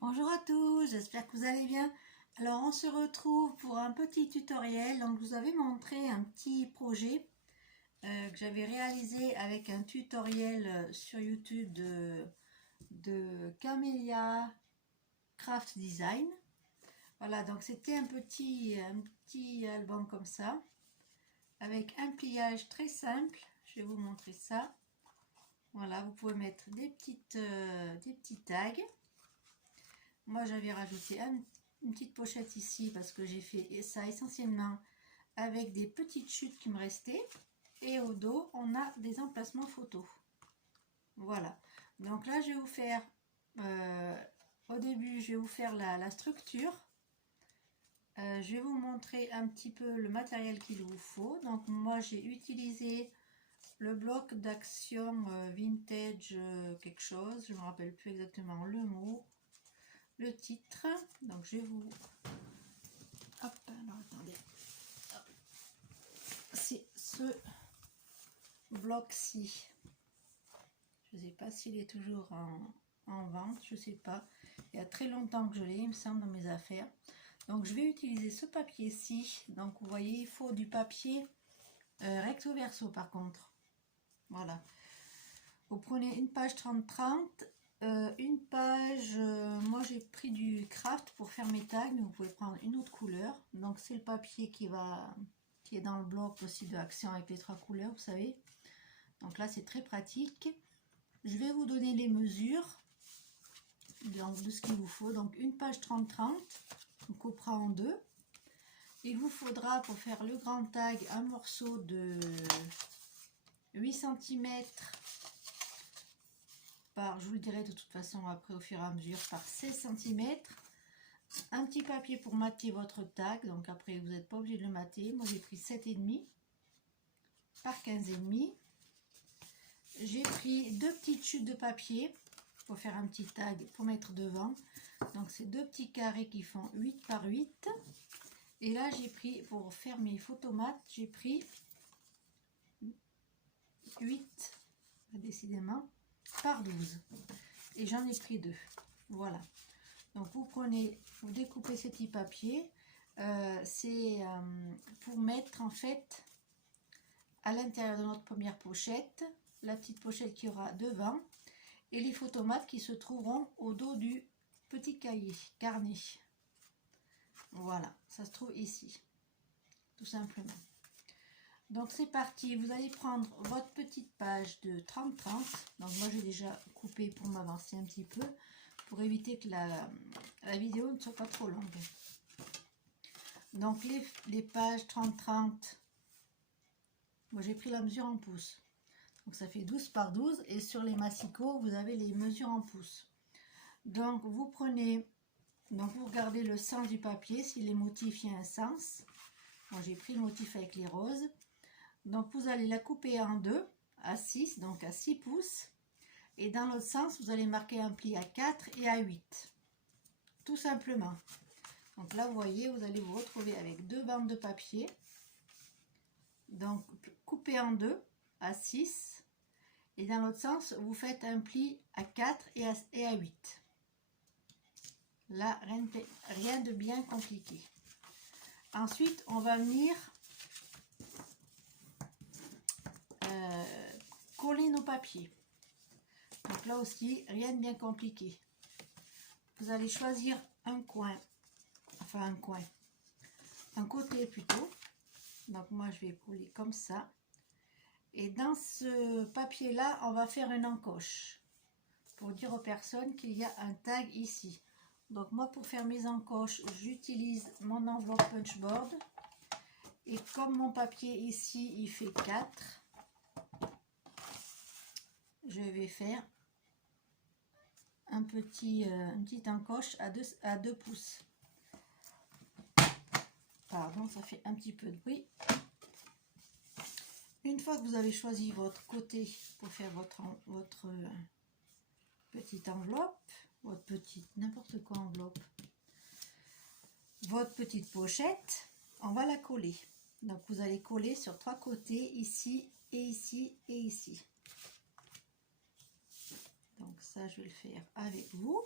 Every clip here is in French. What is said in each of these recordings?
Bonjour à tous, j'espère que vous allez bien. Alors on se retrouve pour un petit tutoriel. Donc je vous avais montré un petit projet que j'avais réalisé avec un tutoriel sur YouTube de Camélia Craft Design. Voilà, donc c'était un petit album comme ça, avec un pliage très simple. Je vais vous montrer ça. Voilà, vous pouvez mettre des petits tags. Moi j'avais rajouté une petite pochette ici parce que j'ai fait ça essentiellement avec des petites chutes qui me restaient, et au dos on a des emplacements photos. Voilà, donc là je vais vous faire au début je vais vous faire la structure. Je vais vous montrer un petit peu le matériel qu'il vous faut. Donc moi j'ai utilisé le bloc d'action vintage quelque chose, je ne me rappelle plus exactement le mot, le titre. Donc je vais vous... Hop, alors attendez. C'est ce bloc-ci. Je ne sais pas s'il est toujours en vente, je ne sais pas. Il y a très longtemps que je l'ai, il me semble, dans mes affaires. Donc je vais utiliser ce papier-ci. Donc vous voyez, il faut du papier recto verso par contre. Voilà. Vous prenez une page 30-30. Une page, moi j'ai pris du craft pour faire mes tags, mais vous pouvez prendre une autre couleur. Donc c'est le papier qui est dans le bloc aussi de Action avec les 3 couleurs, vous savez. Donc là c'est très pratique. Je vais vous donner les mesures donc, de ce qu'il vous faut. Donc une page 30-30, on coupera en deux. Il vous faudra pour faire le grand tag un morceau de 8 cm par, je vous le dirai de toute façon après au fur et à mesure, par 16 cm. Un petit papier pour mater votre tag, donc après vous n'êtes pas obligé de le mater. Moi j'ai pris 7,5 par 15,5. J'ai pris 2 petites chutes de papier pour faire un petit tag pour mettre devant. Donc c'est 2 petits carrés qui font 8 par 8. Et là j'ai pris, pour faire mes photomates, j'ai pris 8 décidément par 12. Et j'en ai pris 2. Voilà. Donc vous prenez, vous découpez ces petits papiers. C'est pour mettre en fait à l'intérieur de notre première pochette, la petite pochette qui aura devant, et les photomates qui se trouveront au dos du petit cahier carnet. Voilà, ça se trouve ici, tout simplement. Donc c'est parti, vous allez prendre votre petite page de 30-30. Donc moi j'ai déjà coupé pour m'avancer un petit peu, pour éviter que la vidéo ne soit pas trop longue. Donc les pages 30-30, moi j'ai pris la mesure en pouces. Donc ça fait 12 par 12, et sur les massicots vous avez les mesures en pouces. Donc vous prenez, donc vous regardez le sens du papier, si les motifs il y a un sens. Moi j'ai pris le motif avec les roses. Donc vous allez la couper en deux à 6, donc à 6 pouces. Et dans l'autre sens, vous allez marquer un pli à 4 et à 8. Tout simplement. Donc là, vous voyez, vous allez vous retrouver avec 2 bandes de papier. Donc coupez en deux à 6. Et dans l'autre sens, vous faites un pli à 4 et à 8. Là, rien de bien compliqué. Ensuite, on va venir coller nos papiers. Donc là aussi, rien de bien compliqué. Vous allez choisir un coin, enfin un côté plutôt. Donc moi je vais coller comme ça. Et dans ce papier là, on va faire une encoche pour dire aux personnes qu'il y a un tag ici. Donc moi pour faire mes encoches, j'utilise mon enveloppe punchboard. Et comme mon papier ici il fait 4, je vais faire une petite encoche à 2 pouces. Pardon, ça fait un petit peu de bruit. Une fois que vous avez choisi votre côté pour faire votre petite enveloppe, votre petite, n'importe quoi enveloppe, votre petite pochette, on va la coller. Donc vous allez coller sur 3 côtés, ici et ici et ici. Donc ça je vais le faire avec vous.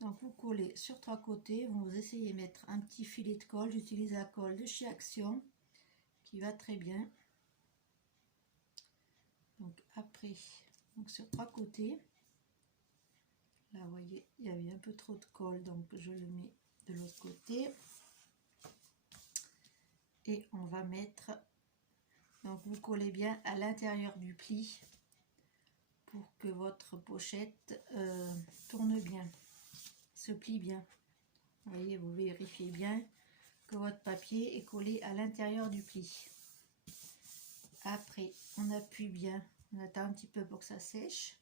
Donc vous collez sur 3 côtés, vous essayez de mettre un petit filet de colle. J'utilise la colle de chez Action qui va très bien. Donc après, donc sur 3 côtés, là vous voyez il y avait un peu trop de colle, donc je le mets de l'autre côté. Et on va mettre, donc vous collez bien à l'intérieur du pli pour que votre pochette tourne bien, se plie bien. Vous voyez, vous vérifiez bien que votre papier est collé à l'intérieur du pli. Après, on appuie bien, on attend un petit peu pour que ça sèche.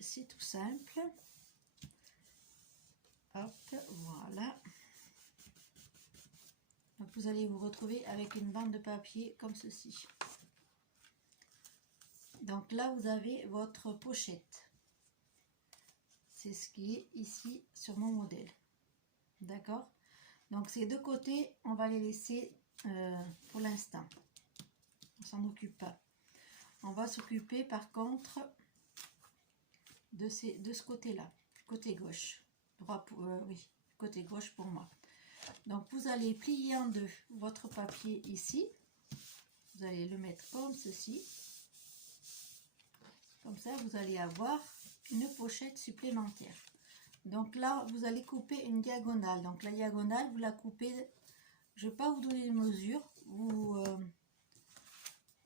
C'est tout simple. Hop, voilà. Donc vous allez vous retrouver avec une bande de papier comme ceci. Donc là, vous avez votre pochette. C'est ce qui est ici sur mon modèle. D'accord? Donc ces deux côtés, on va les laisser pour l'instant. On s'en occupe pas. On va s'occuper par contre de ce côté-là, côté gauche. Droit pour, oui, côté gauche pour moi. Donc vous allez plier en deux votre papier ici. Vous allez le mettre comme ceci. Comme ça, vous allez avoir une pochette supplémentaire. Donc là, vous allez couper une diagonale. Donc la diagonale, vous la coupez. Je ne vais pas vous donner les mesures.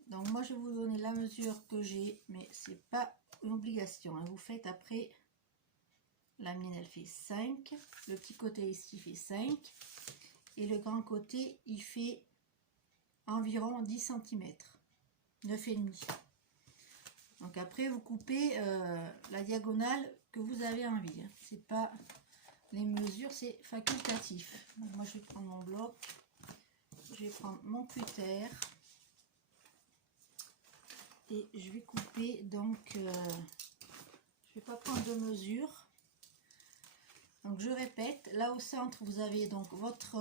Donc moi, je vais vous donner la mesure que j'ai, mais c'est pas une obligation, hein. Vous faites après. La mienne, elle fait 5. Le petit côté ici fait 5. Et le grand côté, il fait environ 10 cm. 9,5. Donc après, vous coupez la diagonale que vous avez envie, hein. C'est pas les mesures, c'est facultatif. Donc moi, je vais prendre mon bloc. Je vais prendre mon cutter. Et je vais couper, donc, je vais pas prendre de mesure. Donc je répète, là au centre, vous avez donc votre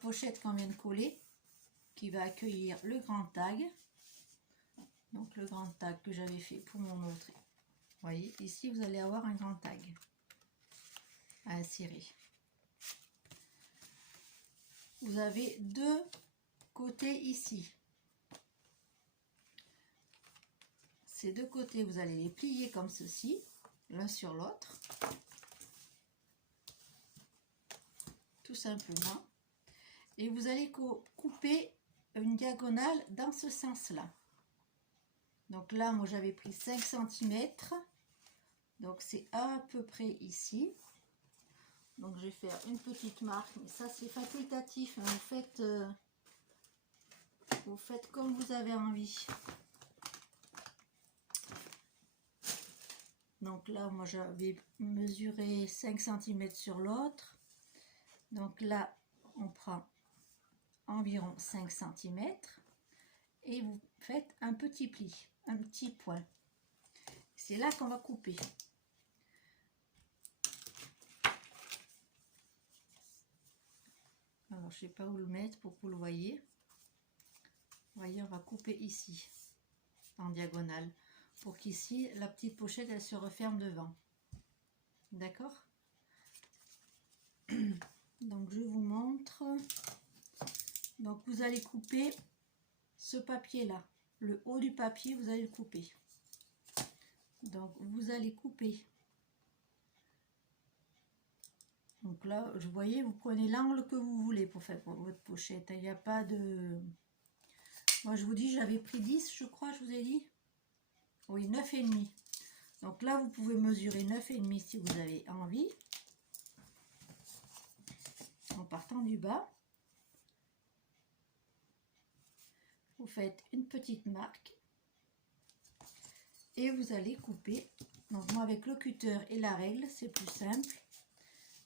pochette qu'on vient de coller, qui va accueillir le grand tag. Donc le grand tag que j'avais fait pour mon autre. Vous voyez, ici vous allez avoir un grand tag à insérer. Vous avez deux côtés ici. Ces deux côtés, vous allez les plier comme ceci, l'un sur l'autre. Tout simplement. Et vous allez couper une diagonale dans ce sens-là. Donc là, moi j'avais pris 5 cm. Donc c'est à peu près ici. Donc je vais faire une petite marque, mais ça c'est facultatif, hein. Vous faites comme vous avez envie. Donc là, moi j'avais mesuré 5 cm sur l'autre. Donc là, on prend environ 5 cm et vous faites un petit pli, un petit point. C'est là qu'on va couper. Alors, je sais pas où le mettre pour que vous le voyez. Vous voyez, on va couper ici, en diagonale, pour qu'ici, la petite pochette, elle se referme devant. D'accord? Donc, je vous montre. Donc, vous allez couper ce papier-là. Le haut du papier, vous allez le couper. Donc, vous allez couper. Donc là, vous voyez, vous prenez l'angle que vous voulez pour faire votre pochette. Il n'y a pas de... Moi, je vous dis, j'avais pris 10, je crois, je vous ai dit. Oui, 9,5. Donc là, vous pouvez mesurer 9,5 si vous avez envie. En partant du bas. Vous faites une petite marque. Et vous allez couper. Donc moi, avec le cutter et la règle, c'est plus simple.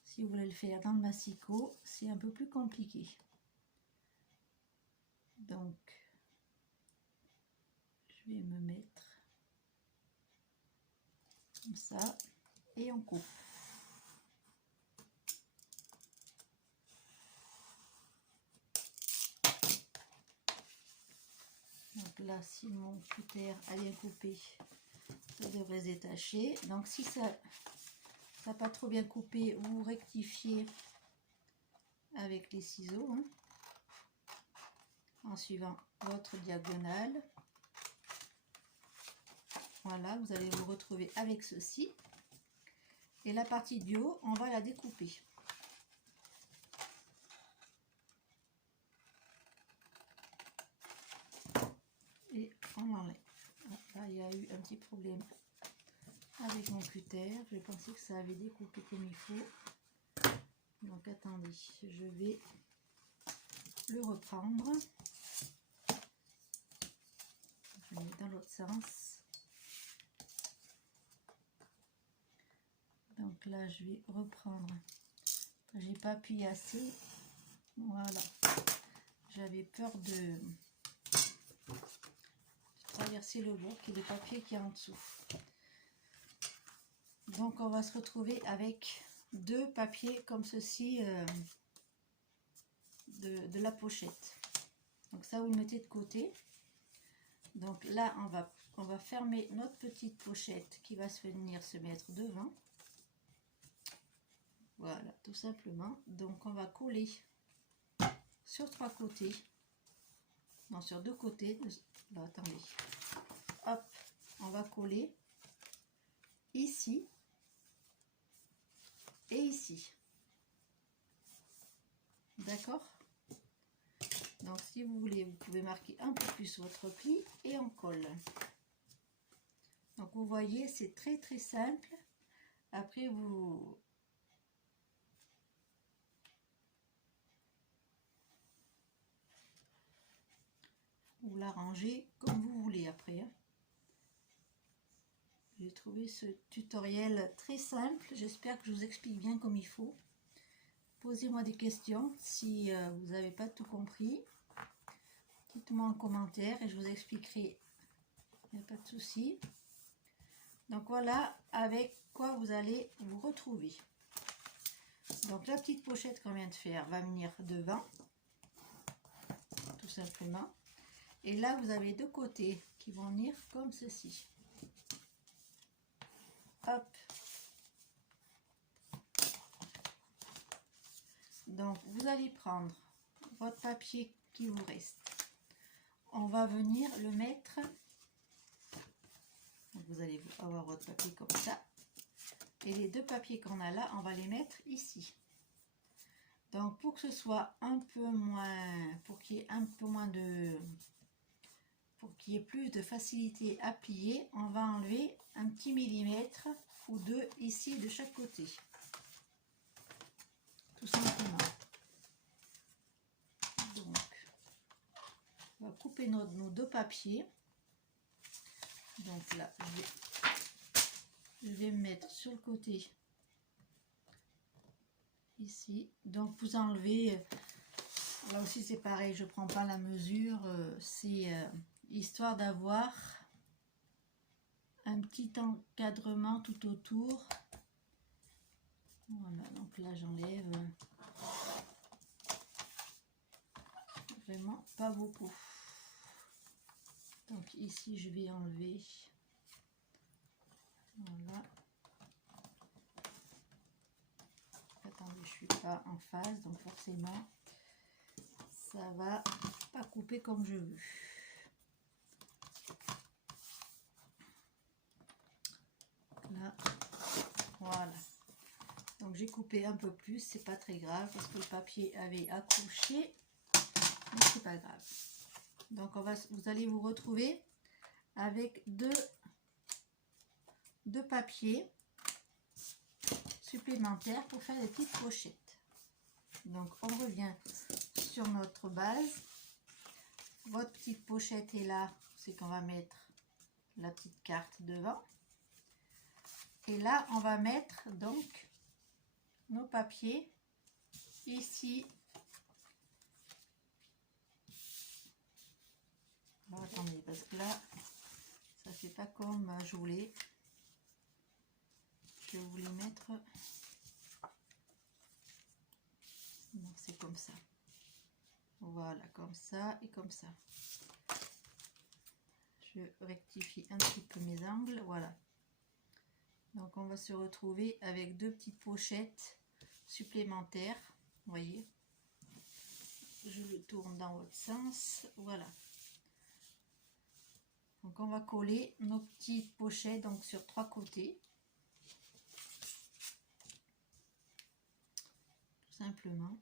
Si vous voulez le faire dans le massicot, c'est un peu plus compliqué. Donc, je vais me mettre comme ça et on coupe. Donc là, si mon cutter a bien coupé, ça devrait se détacher. Donc si ça n'a pas trop bien coupé, vous rectifiez avec les ciseaux, hein, en suivant votre diagonale. Voilà, vous allez vous retrouver avec ceci. Et la partie du haut, on va la découper. Et on l'enlève. Là, il y a eu un petit problème avec mon cutter. Je pensais que ça avait découpé comme il faut. Donc attendez, je vais le reprendre. Je mets dans l'autre sens. Donc là, je vais reprendre. J'ai pas appuyé assez. Voilà. J'avais peur de traverser le bloc et le papier qui est en dessous. Donc on va se retrouver avec deux papiers comme ceci de la pochette. Donc ça, vous le mettez de côté. Donc là, on va fermer notre petite pochette qui va venir se mettre devant. Voilà, tout simplement. Donc on va coller sur trois côtés. Non, sur deux côtés. Là, attendez. Hop, on va coller ici et ici. D'accord? Donc si vous voulez, vous pouvez marquer un peu plus votre pli et on colle. Donc vous voyez, c'est très très simple. Après vous l'arrangez comme vous voulez après, hein. J'ai trouvé ce tutoriel très simple. J'espère que je vous explique bien comme il faut. Posez-moi des questions si vous n'avez pas tout compris. Dites-moi en commentaire et je vous expliquerai. Il n'y a pas de souci. Donc voilà avec quoi vous allez vous retrouver. Donc la petite pochette qu'on vient de faire va venir devant, tout simplement. Et là vous avez deux côtés qui vont venir comme ceci. Hop. Donc vous allez prendre votre papier qui vous reste. On va venir le mettre. Vous allez avoir votre papier comme ça. Et les deux papiers qu'on a là, on va les mettre ici. Donc pour que ce soit un peu moins, pour qu'il y ait un peu moins de, pour qu'il y ait plus de facilité à plier, on va enlever un petit millimètre ou deux ici de chaque côté. Tout simplement. Donc, on va couper nos deux papiers. Donc là, je vais me mettre sur le côté ici. Donc vous enlevez, là aussi c'est pareil, je prends pas la mesure, c'est histoire d'avoir un petit encadrement tout autour. Voilà, donc là j'enlève vraiment pas beaucoup. Donc ici je vais enlever, voilà. Attendez, je suis pas en phase, donc forcément ça va pas couper comme je veux. Là, voilà. Donc j'ai coupé un peu plus, c'est pas très grave parce que le papier avait accroché, mais c'est pas grave. Donc vous allez vous retrouver avec deux papiers supplémentaires pour faire des petites pochettes. Donc on revient sur notre base. Votre petite pochette est là, c'est qu'on va mettre la petite carte devant. Et là on va mettre donc nos papiers ici. Bon, attendez, parce que là ça fait pas comme je voulais. Je voulais mettre, non, c'est comme ça. Voilà, comme ça et comme ça. Je rectifie un petit peu mes angles, voilà. Donc on va se retrouver avec deux petites pochettes supplémentaires. Vous voyez, je le tourne dans l'autre sens, voilà. Donc on va coller nos petites pochettes donc sur 3 côtés, tout simplement.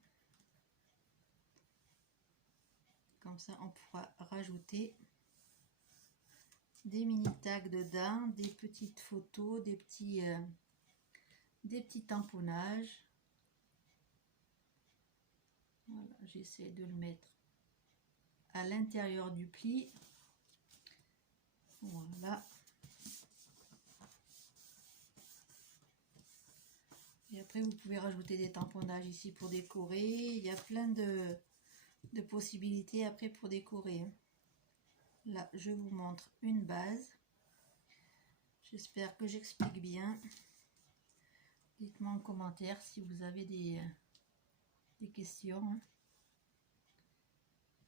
Comme ça on pourra rajouter des mini tags dedans, des petites photos, des petits tamponnages. Voilà, j'essaie de le mettre à l'intérieur du pli. Voilà. Et après vous pouvez rajouter des tamponnages ici pour décorer. Il y a plein de possibilités après pour décorer. Là je vous montre une base. J'espère que j'explique bien. Dites-moi en commentaire si vous avez des questions.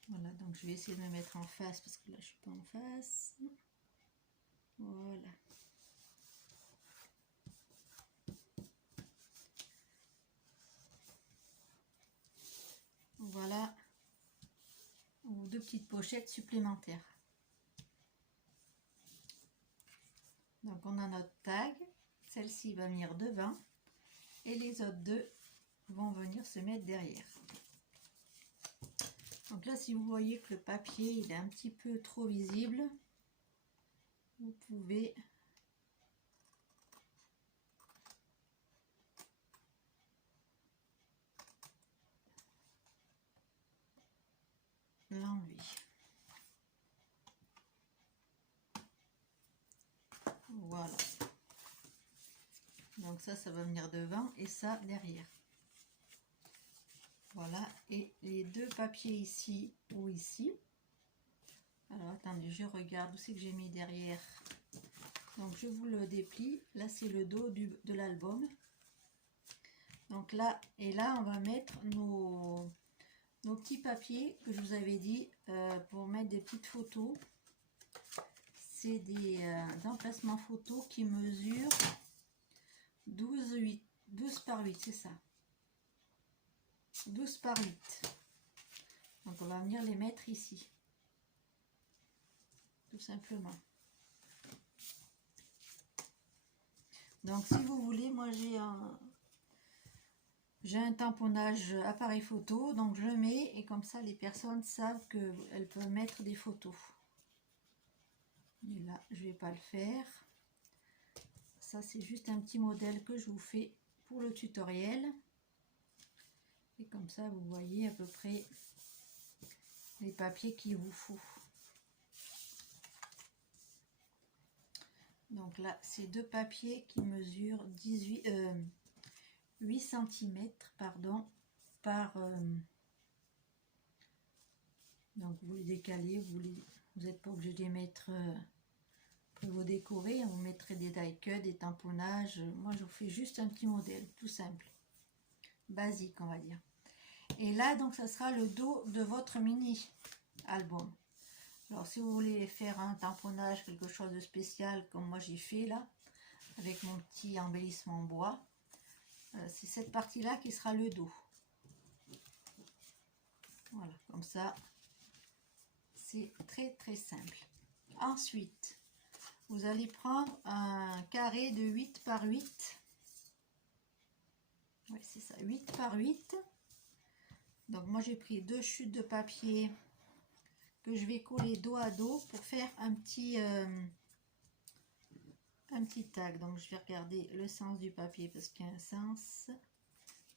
Voilà, donc je vais essayer de me mettre en face parce que là je suis pas en face. Voilà. Voilà, deux petites pochettes supplémentaires. Donc on a notre tag, celle-ci va venir devant et les autres deux vont venir se mettre derrière. Donc là, si vous voyez que le papier il est un petit peu trop visible, vous pouvez l'enlever. Voilà. Donc ça va venir devant et ça derrière. Voilà, et les deux papiers ici ou ici. Alors attendez, je regarde où c'est que j'ai mis derrière. Donc je vous le déplie. Là c'est le dos de l'album. Donc là et là on va mettre nos petits papiers que je vous avais dit pour mettre des petites photos. C'est des emplacements photos qui mesurent 12 par 8, c'est ça. 12 par 8. Donc on va venir les mettre ici. Tout simplement. Donc si vous voulez, moi j'ai un tamponnage appareil photo, donc je le mets et comme ça les personnes savent qu'elles peuvent mettre des photos. Et là je vais pas le faire. Ça c'est juste un petit modèle que je vous fais pour le tutoriel. Et comme ça vous voyez à peu près les papiers qu'il vous faut. Donc là c'est deux papiers qui mesurent 8 cm pardon, par donc vous les décalez, vous n'êtes pas obligé de les mettre pour vous décorer, vous mettrez des die cuts, des tamponnages. Moi je vous fais juste un petit modèle tout simple, basique on va dire. Et là donc ça sera le dos de votre mini album. Alors si vous voulez faire un tamponnage, quelque chose de spécial comme moi j'ai fait là avec mon petit embellissement en bois, c'est cette partie là qui sera le dos. Voilà, comme ça c'est très très simple. Ensuite vous allez prendre un carré de 8 par 8. Oui c'est ça, 8 par 8. Donc moi j'ai pris deux chutes de papier que je vais coller dos à dos pour faire un petit tag. Donc je vais regarder le sens du papier parce qu'il y a un sens,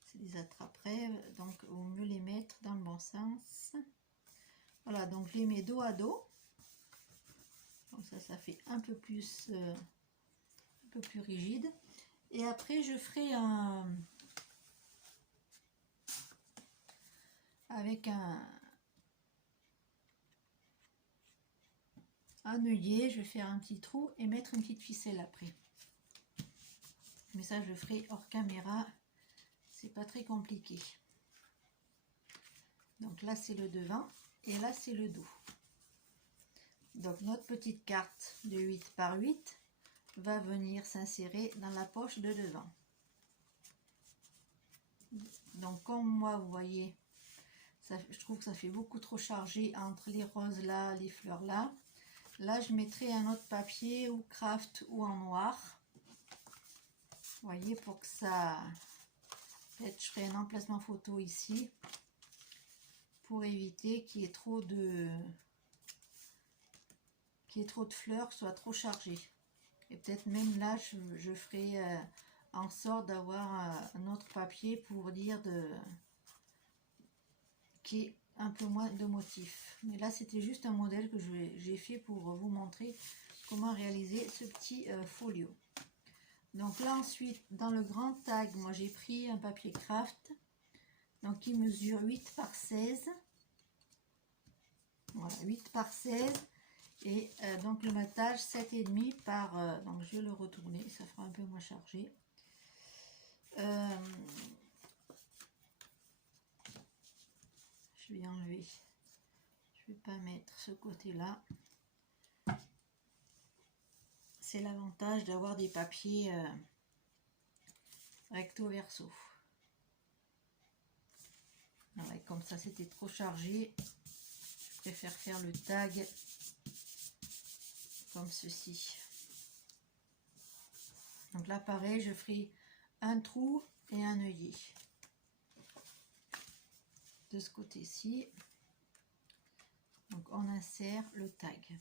c'est des attrape-rêves, donc il vaut mieux les mettre dans le bon sens. Voilà, donc je les mets dos à dos, comme ça fait un peu plus rigide. Et après je ferai avec un œillet, je vais faire un petit trou et mettre une petite ficelle après. Mais ça je le ferai hors caméra, c'est pas très compliqué. Donc là c'est le devant et là c'est le dos. Donc notre petite carte de 8 par 8, va venir s'insérer dans la poche de devant. Donc comme moi, vous voyez, ça, je trouve que ça fait beaucoup trop chargé entre les roses là, les fleurs là. Là, je mettrai un autre papier ou craft ou en noir. Vous voyez, pour que ça... Peut-être je ferai un emplacement photo ici pour éviter qu'il y ait trop de fleurs, soit trop chargé. Et peut-être même là, je ferai en sorte d'avoir un autre papier pour dire qui est un peu moins de motifs. Mais là, c'était juste un modèle que j'ai fait pour vous montrer comment réaliser ce petit folio. Donc là, ensuite, dans le grand tag, moi j'ai pris un papier craft, donc qui mesure 8 par 16. Voilà, 8 par 16. Et donc le matage 7,5 par... donc je vais le retourner, ça fera un peu moins chargé. Je vais enlever. Je vais pas mettre ce côté-là. C'est l'avantage d'avoir des papiers recto verso. Voilà, comme ça c'était trop chargé. Je préfère faire le tag comme ceci. Donc là pareil, je ferai un trou et un œillet de ce côté-ci. Donc on insère le tag.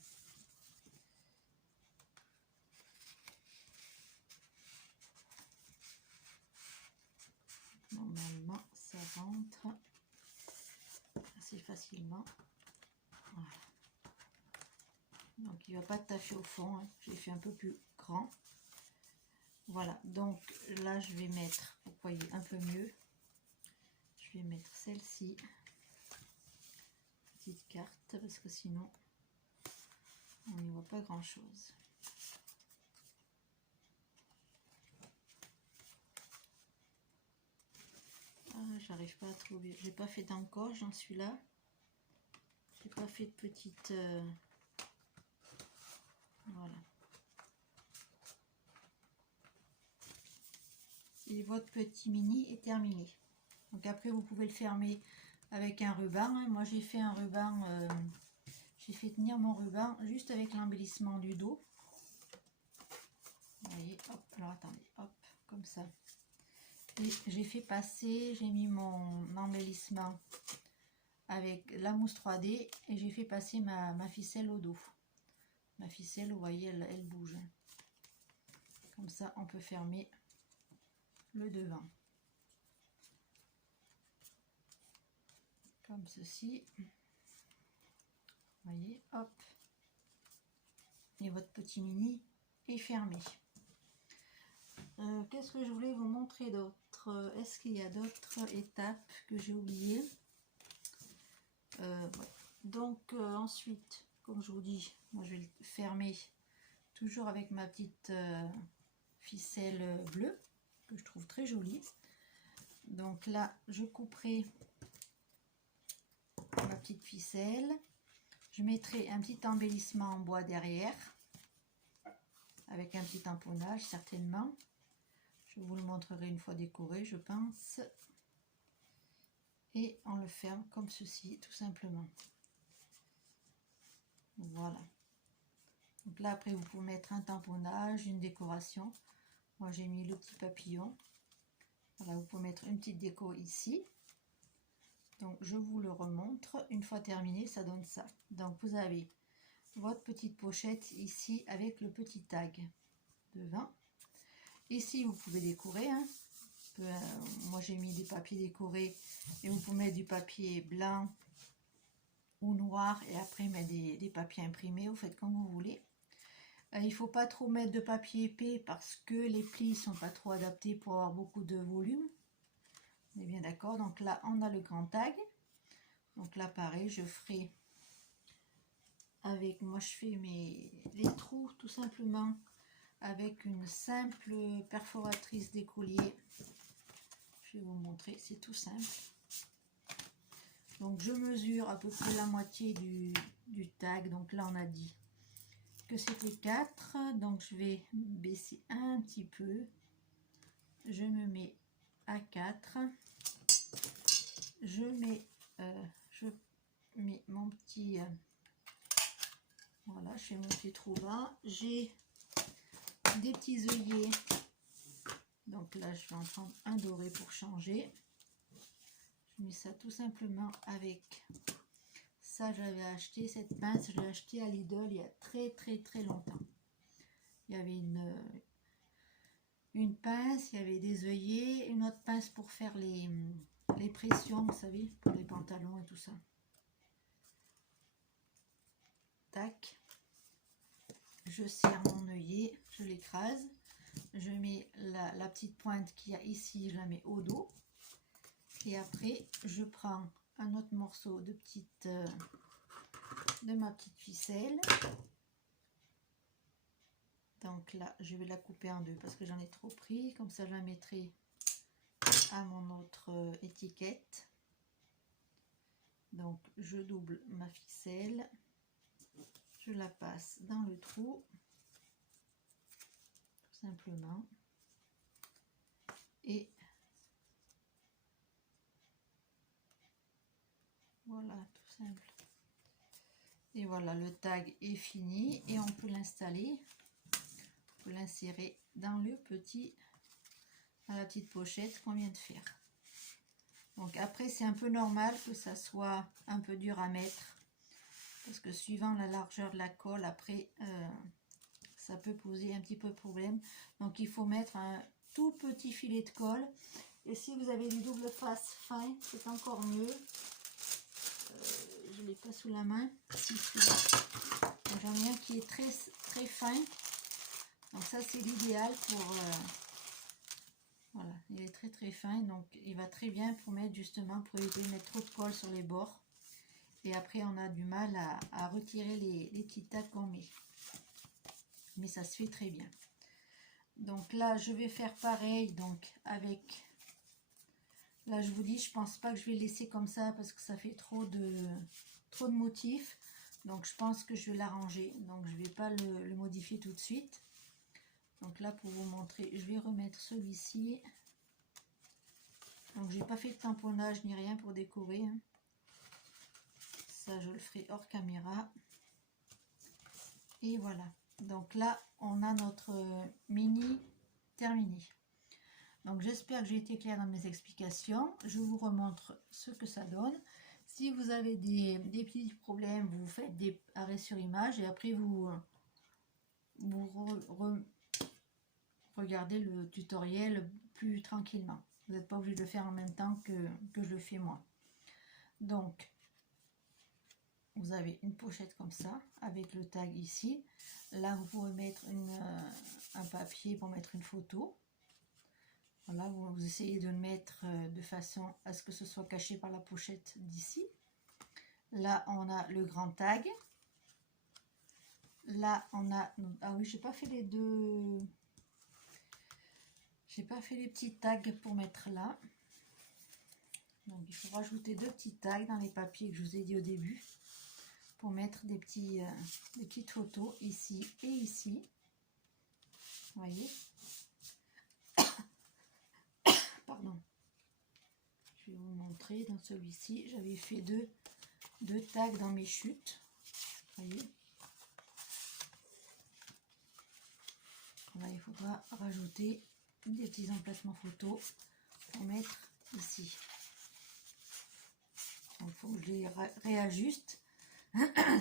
Normalement ça rentre assez facilement. Voilà. Donc il ne va pas tout à fait au fond, hein. J'ai fait un peu plus grand. Voilà, donc là je vais mettre, vous voyez un peu mieux, je vais mettre celle-ci, petite carte, parce que sinon on n'y voit pas grand chose. Ah, j'arrive pas à trouver, j'ai pas fait d'encoche dans celui-là, j'ai pas fait de petite... voilà. Et votre petit mini est terminé. Donc après vous pouvez le fermer avec un ruban, hein. Moi j'ai fait un ruban, j'ai fait tenir mon ruban juste avec l'embellissement du dos. Vous voyez, hop, alors attendez, hop, comme ça. Et j'ai fait passer, j'ai mis mon embellissement avec la mousse 3D et j'ai fait passer ma ficelle au dos. Ma ficelle, vous voyez, elle bouge. Comme ça, on peut fermer le devant. Comme ceci. Vous voyez, hop. Et votre petit mini est fermé. Qu'est-ce que je voulais vous montrer d'autre? Est-ce qu'il y a d'autres étapes que j'ai oubliées? Ouais. Donc ensuite, comme je vous dis, moi je vais le fermer toujours avec ma petite ficelle bleue que je trouve très jolie. Donc là, je couperai ma petite ficelle. Je mettrai un petit embellissement en bois derrière avec un petit tamponnage certainement. Je vous le montrerai une fois décoré, je pense. Et on le ferme comme ceci, tout simplement. Voilà. Donc là, après, vous pouvez mettre un tamponnage, une décoration. Moi, j'ai mis le petit papillon. Voilà, vous pouvez mettre une petite déco ici. Donc, je vous le remontre. Une fois terminé, ça donne ça. Donc, vous avez votre petite pochette ici avec le petit tag devant. Ici, vous pouvez décorer, hein. Moi, j'ai mis des papiers décorés et vous pouvez mettre du papier blanc ou noir et après mettre des papiers imprimés. Vous faites comme vous voulez. Il ne faut pas trop mettre de papier épais parce que les plis ne sont pas trop adaptés pour avoir beaucoup de volume. On est bien d'accord. Donc là, on a le grand tag. Donc là, pareil, je ferai avec, moi je fais les trous tout simplement avec une simple perforatrice d'écolier. Je vais vous montrer, c'est tout simple. Donc je mesure à peu près la moitié du tag. Donc là on a dit que c'était 4, donc je vais baisser un petit peu. Je me mets à 4. Je mets mon petit... voilà, je fais mon petit trou là. J'ai des petits œillets. Donc là, je vais en prendre un doré pour changer. Je mets ça tout simplement avec... Ça, j'avais acheté cette pince, je l'ai acheté à Lidl il y a très longtemps. Il y avait une pince, il y avait des œillets, une autre pince pour faire les pressions, vous savez, pour les pantalons et tout ça. Tac. Je serre mon œillet, je l'écrase. Je mets la petite pointe qu'il y a ici, je la mets au dos. Et après, je prends un autre morceau de ma petite ficelle. Donc là, je vais la couper en deux parce que j'en ai trop pris. Comme ça, je la mettrai à mon autre étiquette. Donc, je double ma ficelle. Je la passe dans le trou. Tout simplement. Et voilà, tout simple. Et voilà, le tag est fini et on peut l'installer. On peut l'insérer dans la petite pochette qu'on vient de faire. Donc après, c'est un peu normal que ça soit un peu dur à mettre parce que suivant la largeur de la colle, après, ça peut poser un petit peu de problème. Donc il faut mettre un tout petit filet de colle. Et si vous avez du double face fin, c'est encore mieux. Je ne l'ai pas sous la main. Si, celui-là. J'en ai un qui est très fin. Donc ça, c'est l'idéal pour... voilà, il est très fin. Donc il va très bien pour mettre justement, pour éviter de mettre trop de colle sur les bords. Et après, on a du mal à retirer les petits tags qu'on met. Mais ça se fait très bien. Donc là, je vais faire pareil. Donc avec... Là, je vous dis, je pense pas que je vais laisser comme ça parce que ça fait trop de motifs. Donc, je pense que je vais l'arranger. Donc, je vais pas le modifier tout de suite. Donc là, pour vous montrer, je vais remettre celui-ci. Donc, j'ai pas fait de tamponnage ni rien pour décorer. Hein. Ça, je le ferai hors caméra. Et voilà. Donc là, on a notre mini terminé. Donc j'espère que j'ai été claire dans mes explications. Je vous remontre ce que ça donne. Si vous avez des petits problèmes, vous faites des arrêts sur image et après vous regardez le tutoriel plus tranquillement. Vous n'êtes pas obligé de le faire en même temps que je le fais moi. Donc, vous avez une pochette comme ça avec le tag ici. Là, vous pouvez mettre un papier pour mettre une photo. Voilà, vous essayez de le mettre de façon à ce que ce soit caché par la pochette d'ici. Là, on a le grand tag. Là, on a... Ah oui, j'ai pas fait les deux... J'ai pas fait les petits tags pour mettre là. Donc, il faut rajouter deux petits tags dans les papiers que je vous ai dit au début. Pour mettre des petites photos ici et ici. Vous voyez ? Pardon. Je vais vous montrer dans celui-ci. J'avais fait deux tags dans mes chutes. Vous voyez. Là, il faudra rajouter des petits emplacements photos pour mettre ici. Donc, il faut que je les réajuste.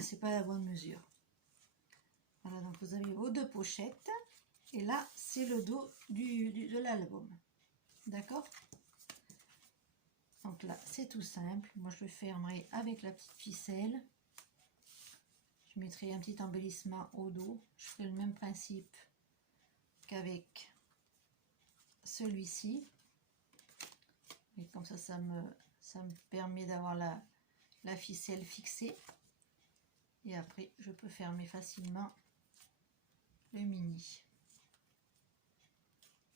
C'est pas la bonne mesure. Voilà, donc vous avez vos deux pochettes. Et là, c'est le dos de l'album. D'accord ? Donc là, c'est tout simple. Moi, je le fermerai avec la petite ficelle. Je mettrai un petit embellissement au dos. Je ferai le même principe qu'avec celui-ci. Et comme ça me permet d'avoir la ficelle fixée. Et après, je peux fermer facilement le mini.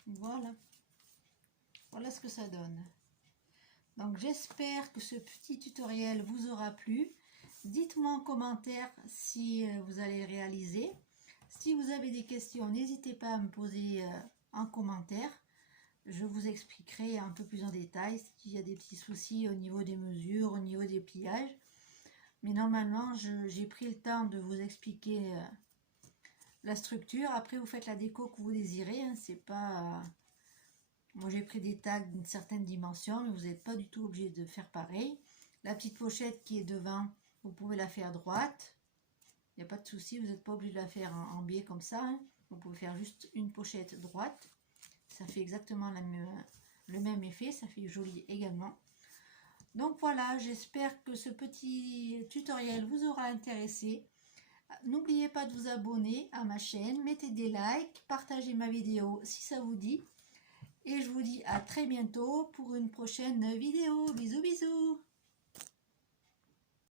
Voilà. Voilà ce que ça donne. Donc j'espère que ce petit tutoriel vous aura plu. Dites-moi en commentaire si vous allez réaliser. Si vous avez des questions, n'hésitez pas à me poser en commentaire. Je vous expliquerai un peu plus en détail s'il y a des petits soucis au niveau des mesures, au niveau des pliages. Mais normalement, j'ai pris le temps de vous expliquer la structure. Après, vous faites la déco que vous désirez. Hein, c'est pas... Moi, j'ai pris des tags d'une certaine dimension, mais vous n'êtes pas du tout obligé de faire pareil. La petite pochette qui est devant, vous pouvez la faire droite. Il n'y a pas de souci, vous n'êtes pas obligé de la faire en biais comme ça. Hein. Vous pouvez faire juste une pochette droite. Ça fait exactement le même effet, ça fait joli également. Donc voilà, j'espère que ce petit tutoriel vous aura intéressé. N'oubliez pas de vous abonner à ma chaîne, mettez des likes, partagez ma vidéo si ça vous dit. Et je vous dis à très bientôt pour une prochaine vidéo. Bisous bisous.